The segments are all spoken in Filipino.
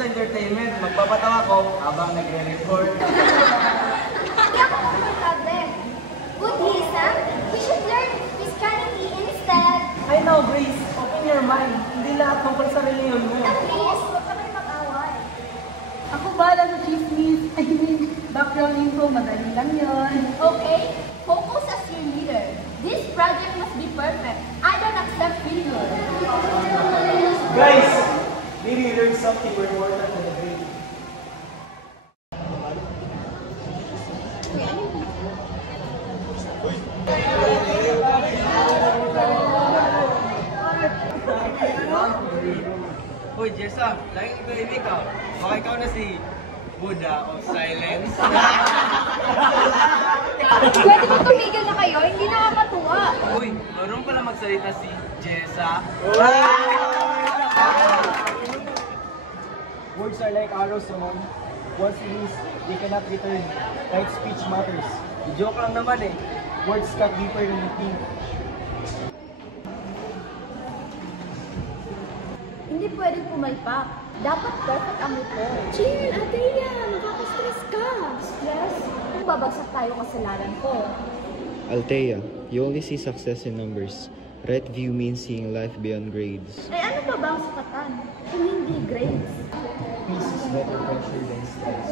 sa entertainment, magpapatawa ko habang nagre-record. Hindi ako komportable. Good, Lisa. We should learn Christianity instead. I know, Grace. Open your mind. Hindi lahat tungkol sa reliyon mo. Please, huwag kami mag-away. Ako bahala sa chismis. I mean, background info, madali lang yun. Okay, focus as your leader. This project must be perfect. I don't accept failure. Guys, maybe you learned something more important than the grade. Uy, Jessa, laging ikaw ka. Baka ikaw na si Buddha of Silence. Pwede mo tumigil na kayo? Hindi nakakatuwa. Uy, marunong pala magsalita si Jessa. Words are like arrows, Ramon. Once released, they cannot return. Right speech matters. Joke lang naman eh. Words cut deeper than you think. Hindi pwedeng pumalpak. Dapat perfect ang report. Chill, Ateya! Nakaka-stress ka! Stress? Kung babagsak tayo, kasalanan ko. Althea, you only see success in numbers. Right view means seeing life beyond grades. Eh ano pa ba ang sukatan? Kung hindi grades? Peace is better pressure than stress.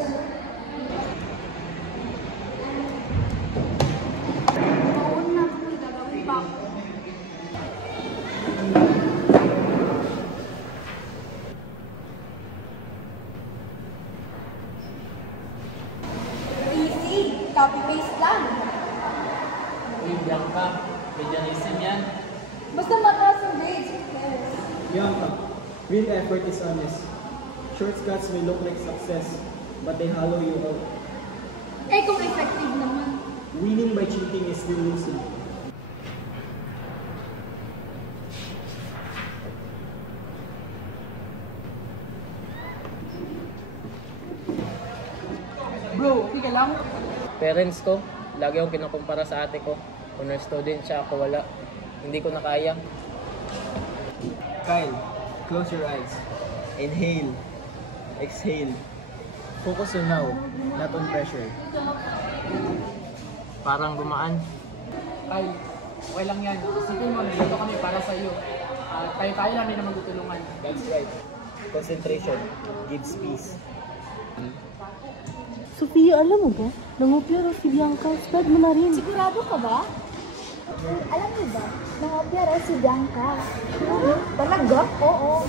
Oo na, may gagawin pa ako. Easy. Copy-paste lang. Uy, Bianca, medialism yan. Basta mataas ang grades. Bianca, real effort is honest. Shortcuts may look like success, but they hollow you out. Eh kung effective naman. Winning by cheating is still losing. Bro, okay ka lang? Parents ko, lagi akong kinukumpara sa ate ko. Honor student siya, ako wala. Hindi ko na kaya. Kyle, close your eyes. Inhale. Exhale. Focus on now, not on pressure. Parang gumaan. Ay, okay lang yan. Isipin mo, nandito kami para sa iyo. Tayo-tayo lang din na magtutulungan. That's right. Concentration gives peace. Sophia, alam mo ba? Nangopya raw si Bianca. Stud mo na rin. Sigurado ka ba? Alam niyo ba, nangopya raw si Bianca. Talaga? Oo.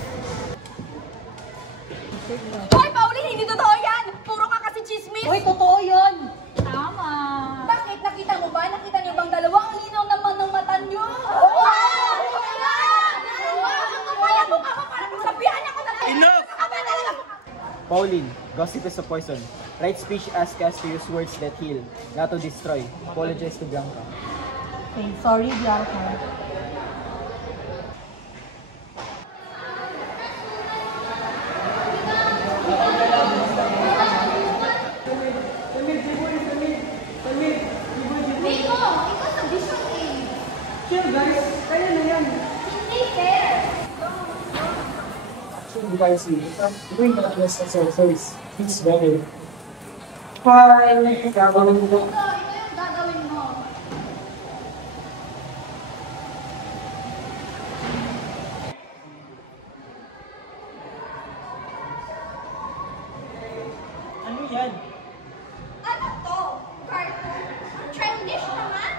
Hoy, Pauline! Hindi totoo yan! Puro ka kasi chismis! Hoy, totoo yun! Tama! Bakit? Nakita mo ba? Nakita niyo bang dalawa? Ang linaw naman ng mata niyo! Wala mo ka para sabihan ako na Enough! Pauline, gossip is a poison. Right speech asks us to use words that heal, not to destroy. Apologize to Bianca. Okay, sorry, Bianca. Nico, ikaw sa vision eh. Chill guys, kaya na yan. Hindi fair. Actually, guys, doing the best of service. It's better. Fine. Gagawin mo. Ito yung gagawin mo. Ano yan? Ano to? Cartoon? Ang childish naman.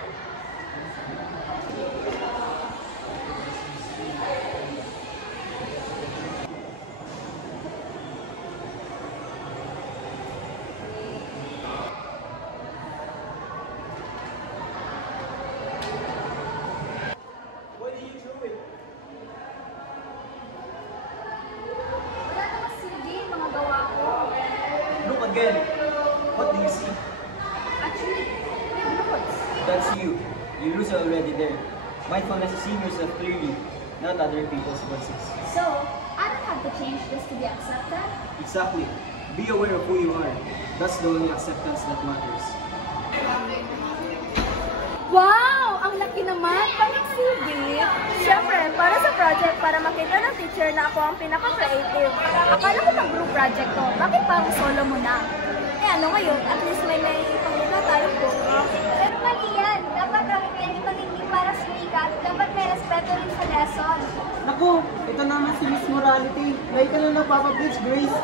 Wala namang silbi yung mga gawa ko. Look again. What do you see? Actually, may notes. That's you. You lose already there. Mindfulness is seeing yourself clearly, not other people's voices. So, I don't have to change this to be accepted. Exactly. Be aware of who you are. That's the only acceptance that matters. Wow! Ang laki naman, pang-exhibit. Siyempre, para sa project, para makita ng teacher na ako ang pinaka-creative. Akala ko pang group project to, bakit parang solo mo na? Eh ano ngayon, at least may pangita tayong book. Pero mali yan. Dapat ang hindi para sumikat. Dapat may respeto rin sa lesson. Naku, ito naman si Miss Morality. Like ka na nagpapabridge, Grace.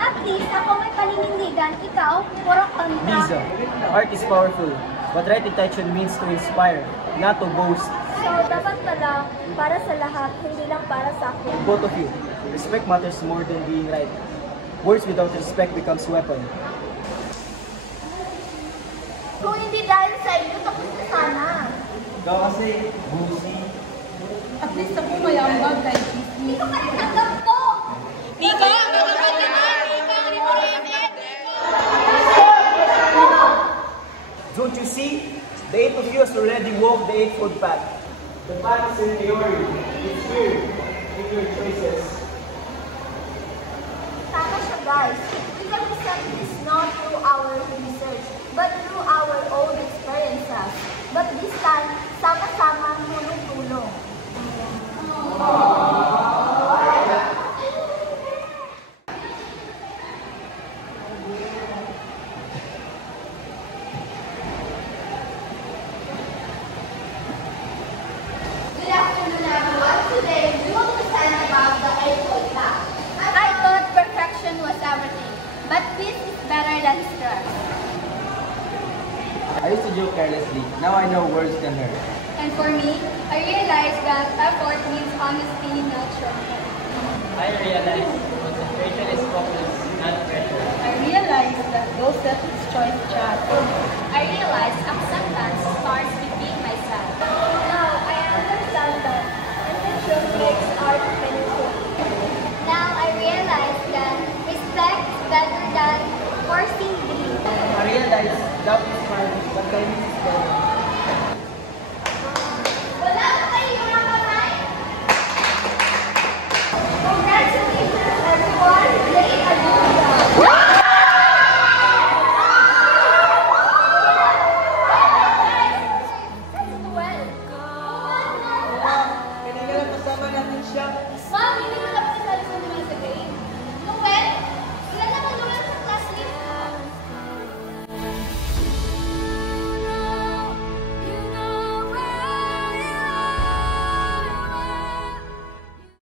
At least ako may paninindigan. Ikaw, puro kontra. Lisa, art is powerful, but right intention means to inspire, not to boast. So, dapat pala, para sa lahat, hindi lang para sa akin. Both of you, respect matters more than being right. Words without respect becomes weapon. Kung hindi dahil sa inyo, tapos na sana. Ikaw kasi, busi. At least ako may ambag dahil chismis. Hindi ko kayo tanggap to! Mika, magagod naman! Mika, hindi mo rin! Don't you see? The 8 of you has already walked the 8-fold path. The path is in theory. It's here. Make your choices. Tama siya, guys. We can accept this not through our research, but through our own experiences. But this time, sama-sama, tulong-tulong. Good afternoon, everyone. Today, we will present about the eightfold path. I thought perfection was everything, but peace is better than stress. I used to joke carelessly. Now I know words can hurt. And for me, I realized that effort means honesty, not shortcut. I realize concentration is focus, not pressure. I realized that those that is choice chat. I realized acceptance starts with being myself. Now, I understand that intention makes art meaningful. Now I realize that respect is better than forcing belief. I realize love is fine, but kindness is better.